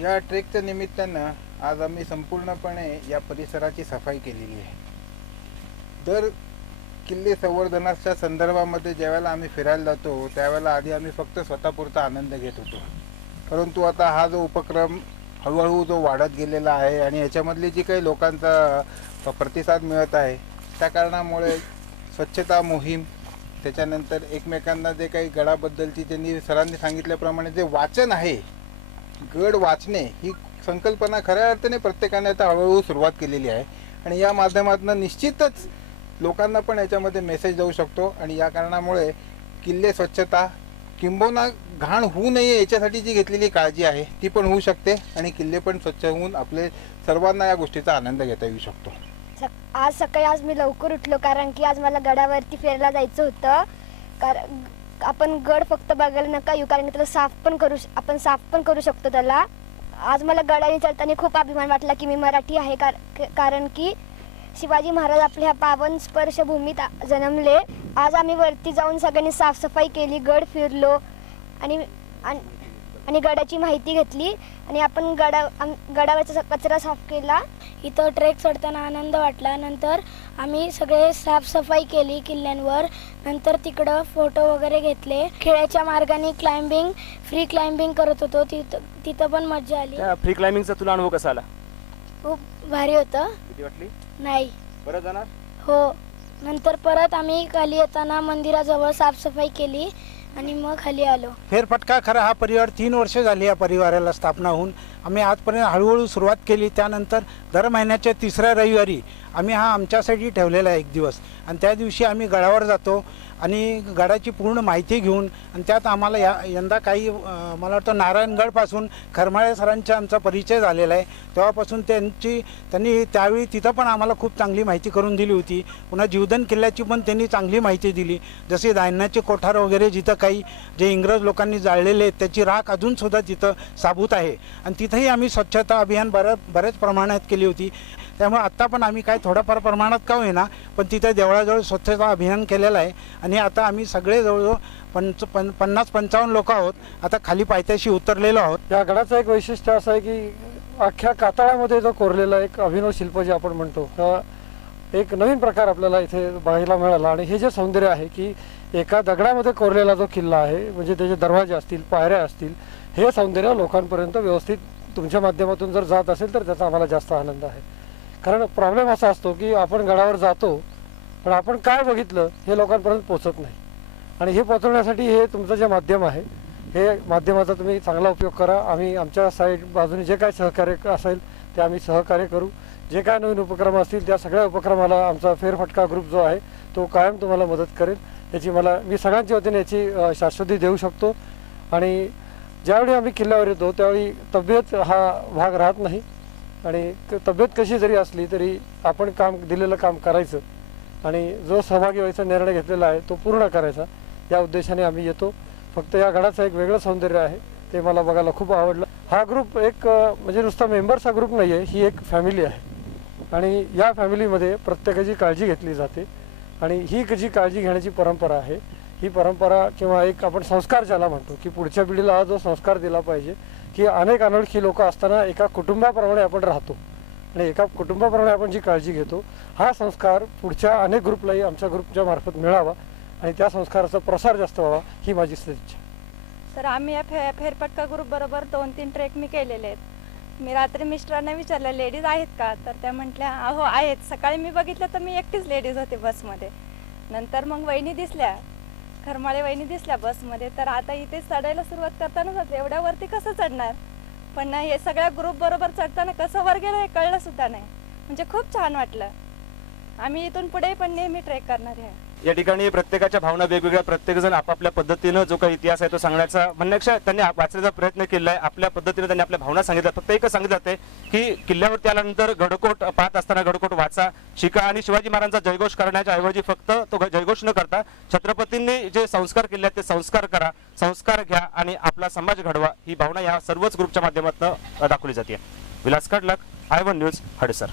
या ट्रेकच्या निमित्तानं आज आम्ही संपूर्णपणे या परिसराची सफाई केलेली आहे. दर किल्ले संवर्धनाच्या संदर्भामध्ये ज्यावेळेला आम्ही फिरायला जातो त्यावेळेला आधी आम्ही फक्त स्वतःपुरता आनंद घेत होतो. परंतु आता हा जो उपक्रम हळूहळू जो वाढत गेलेला आहे आणि याच्यामधली जी काही लोकांचा प्रतिसाद मिळत आहे त्या कारणामुळे स्वच्छता मोहीम त्याच्यानंतर एकमेकांना जे काही गडाबद्दलची त्यांनी सरांनी सांगितल्याप्रमाणे जे वाचन आहे गड वाचणे ही संकल्पना खऱ्या अर्थाने प्रत्येकाने आता हळूहळू सुरुवात केलेली आहे. आणि या माध्यमातून निश्चितच लोकांना पण याच्यामध्ये मेसेज जाऊ शकतो. आणि या कारणामुळे किल्ले स्वच्छता किंबहुना घाण होऊ नये याच्यासाठी जी घेतलेली काळजी आहे ती पण होऊ शकते. आणि किल्ले पण स्वच्छ होऊन आपले सर्वांना या गोष्टीचा आनंद घेता येऊ शकतो. आज सकाळी आज मी लवकर उठलो कारण की आज मला गडावरती फिरायला जायचं होतं. कारण आपण गड फक्त बघायला नका येऊ कारण त्याला साफ पण करू श- आपण साफ पण करू शकतो त्याला. आज मला गडाने चढताना खूप अभिमान वाटला की मी मराठी आहे कार- कारण की शिवाजी महाराज आपल्या ह्या पावन स्पर्श भूमीत जन्मले. आज आम्ही वरती जाऊन सगळ्यांनी साफसफाई केली गड फिरलो. आणि आणि गडाची माहिती घेतली आणि आपण गडा गडावरचा कचरा साफ केला. इथं ट्रेक चढताना आनंद वाटला. नंतर आम्ही सगळे साफसफाई केली किल्ल्यांवर. नंतर तिकडं फोटो वगैरे घेतले. खेळाच्या मार्गाने क्लाइम्बिंग फ्री क्लाइम्बिंग करत होतो. तिथं तिथं पण मजा आली. फ्री क्लाइम्बिंगचा तुला अनुभव कसा आला? खूप भारी होतं. किती वाटली? नाही. परत जाणार? हो. नंतर परत आम्ही खाली येताना मंदिराजवळ साफसफाई केली. आणि मग खाली आलो. फेरफटका खरा हा परिवार तीन वर्ष झाली या परिवाराला स्थापना होऊन. आम्ही आजपर्यंत हळूहळू सुरुवात केली. त्यानंतर दर महिन्याच्या तिसऱ्या रविवारी आम्ही हा आमच्यासाठी ठेवलेला आहे एक दिवस. आणि त्या दिवशी आम्ही गडावर जातो आणि गडाची पूर्ण माहिती घेऊन आणि त्यात आम्हाला या यंदा काही मला वाटतं नारायणगडपासून खरमाळे सरांचा आमचा परिचय झालेला आहे. तेव्हापासून त्यांची त्यांनी त्यावेळी तिथं पण आम्हाला खूप चांगली माहिती करून दिली होती. पुन्हा जीवधन किल्ल्याची पण त्यांनी चांगली माहिती दिली. जसे धान्याचे कोठार वगैरे जिथं काही जे इंग्रज लोकांनी जाळलेले आहेत त्याची राख अजूनसुद्धा तिथं साबूत आहे. आणि तिथंही आम्ही स्वच्छता अभियान बऱ्या बऱ्याच प्रमाणात केली होती. त्यामुळे आत्ता पण आम्ही काय थोड्याफार प्रमाणात का होईना पण तिथं देवळाजवळ स्वच्छता अभियान केलेलं आहे. आणि आता आम्ही सगळे जवळजवळ पंच पन पन्नास पंचावन्न लोक आहोत. आता खाली पायथ्याशी उतरलेलो आहोत. या गडाचं एक वैशिष्ट्य असं आहे की अख्ख्या कातळामध्ये जो कोरलेला एक अभिनव शिल्प जे आपण म्हणतो हा एक नवीन प्रकार आपल्याला इथे बघायला मिळाला. आणि हे जे सौंदर्य आहे की एका दगडामध्ये कोरलेला जो किल्ला आहे म्हणजे त्याचे दरवाजे असतील पायऱ्या असतील हे सौंदर्य लोकांपर्यंत व्यवस्थित तुमच्या माध्यमातून जर जात असेल तर त्याचा आम्हाला जास्त आनंद आहे. कारण प्रॉब्लेम असा असतो की आपण गडावर जातो पण आपण काय बघितलं हे लोकांपर्यंत पोचत नाही. आणि हे पोचवण्यासाठी हे तुमचं जे माध्यम आहे हे माध्यमाचा तुम्ही चांगला उपयोग करा. आम्ही आमच्या साईड बाजूने जे काय सहकार्य असेल ते आम्ही सहकार्य करू. जे काय नवीन उपक्रम असतील त्या सगळ्या उपक्रमाला आमचा फेरफटका ग्रुप जो आहे तो कायम तुम्हाला मदत करेल. याची मला मी सगळ्यांच्या वतीने याची शाश्वती देऊ शकतो. आणि ज्यावेळी आम्ही किल्ल्यावर येतो त्यावेळी तब्येत हा भाग राहत नाही. आणि तब्येत कशी जरी असली तरी आपण काम दिलेलं काम करायचं. आणि जो सहभागी व्हायचा निर्णय घेतलेला आहे तो पूर्ण करायचा. या उद्देशाने आम्ही येतो. फक्त या गडाचं एक वेगळं सौंदर्य आहे ते मला बघायला खूप आवडलं. हा ग्रुप एक म्हणजे नुसता मेंबरचा ग्रुप नाही आहे ही एक फॅमिली आहे. आणि या फॅमिलीमध्ये प्रत्येकाची काळजी घेतली जाते. आणि ही क- जी काळजी घेण्याची परंपरा आहे ही परंपरा किंवा एक आपण संस्कार ज्याला म्हणतो की पुढच्या पिढीला हा जो संस्कार दिला पाहिजे की अनेक अनोळखी लोक असताना एका कुटुंबाप्रमाणे आपण राहतो. आणि एका कुटुंबाप्रमाणे आपण जी काळजी घेतो हा संस्कार पुढच्या अनेक ग्रुपलाही आमच्या ग्रुपच्या मार्फत मिळावा आणि त्या संस्काराचा प्रसार जास्त व्हावा ही माझी सदिच्छा. तर आम्ही या फे फेरपटका ग्रुप बरोबर दोन तीन ट्रेक मी केलेले आहेत. मी रात्री मिस्टरांना विचारलं लेडीज आहेत का? तर त्या म्हटल्या अहो आहेत. सकाळी मी बघितलं तर मी एकटीच लेडीज होते बसमध्ये नंतर मग वहिनी दिसल्या. खरमाळे वहिनी दिसल्या बसमध्ये तर आता इथे चढायला सुरुवात करतानाच होते. एवढ्यावरती कसं चढणार? पण हे सगळ्या ग्रुप बरोबर चढताना कसं वर गेलं हे कळलं सुद्धा नाही. म्हणजे खूप छान वाटलं. आम्ही इथून पुढे पण नेहमी ट्रेक करणार आहे. या ठिकाणी प्रत्येकाच्या भावना वेगवेगळ्या प्रत्येकजण आपापल्या पद्धतीनं जो काही इतिहास आहे तो सांगण्याचा म्हणण्यापेक्षा त्यांनी वाचण्याचा प्रयत्न केला आहे. आपल्या पद्धतीने त्यांनी आपल्या भावना सांगितल्या. फक्त एकच सांगितलं जाते की किल्ल्यावरती आल्यानंतर गडकोट पाहत असताना गडकोट वाचा शिका आणि शिवाजी महाराजांचा जयघोष करण्याच्या ऐवजी फक्त तो जयघोष न करता छत्रपतींनी जे संस्कार केले आहेत ते संस्कार करा संस्कार घ्या आणि आपला समाज घडवा ही भावना या सर्वच ग्रुपच्या माध्यमातून दाखवली जाते. Vilas Kadlak I one news Hadsar.